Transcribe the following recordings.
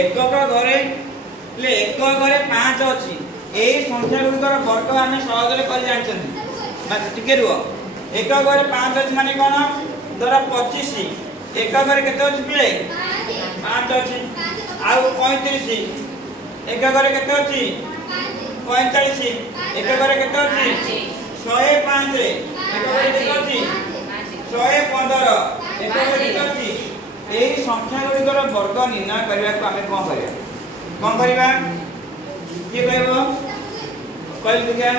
एकक घरे ले एकक घरे 5 अछि एई संख्या गुडीकर वर्ग आमे सहजरे कर जानछन माने टिके रुओ एकक घरे 5 अछि माने कोन धर 25 एकक घरे केते अछि पिले 5 अछि आ 35 एकक घरे केते अछि 45 एकक घरे केते अछि 105 एकक घरे केते अछि 115 एकक घरे केते अछि एई संख्या गुडीकर वर्ग निर्णय करबा को आमे कोन करिया ये कहबो कहल दिया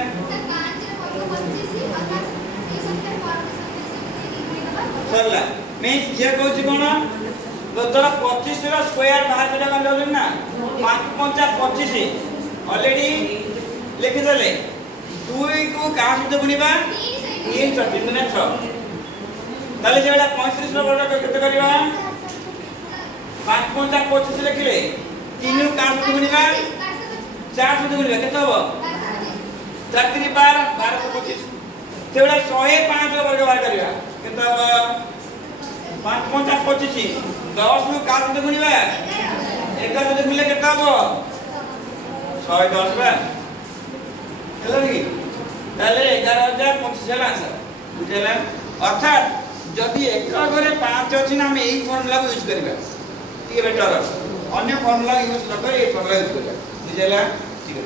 सरला मैं जे कहू कोन तोरा 25 रो स्क्वायर बाहर केटा मान जाउ ना 5 5 25 ऑलरेडी लिखि देले 2 को का सहित गुणीबा 3 3 गुणे 6 ताले जेला 35 रो वर्ग केते करबा 5 5 25 लिखले 3 का सहित गुणीबा 4 सहित गुणीबा केते हो 4 3 12 1225 सेवडा 105 रो वर्ग बाहर करबा केते हो 5 5 25 10 को का सहित गुणीबा 11 सहित गुणीले केते हो 110 बा हेलो की ताले 11025 ହେଲା आंसर बुझला अर्थात जदि एक घरे 5 अछि ना हम एई फार्मूला को यूज करबा ठीक है बेटर अन्य फार्मूला यूज न करे ए फार्मूला यूज करबा बुझला ठीक है।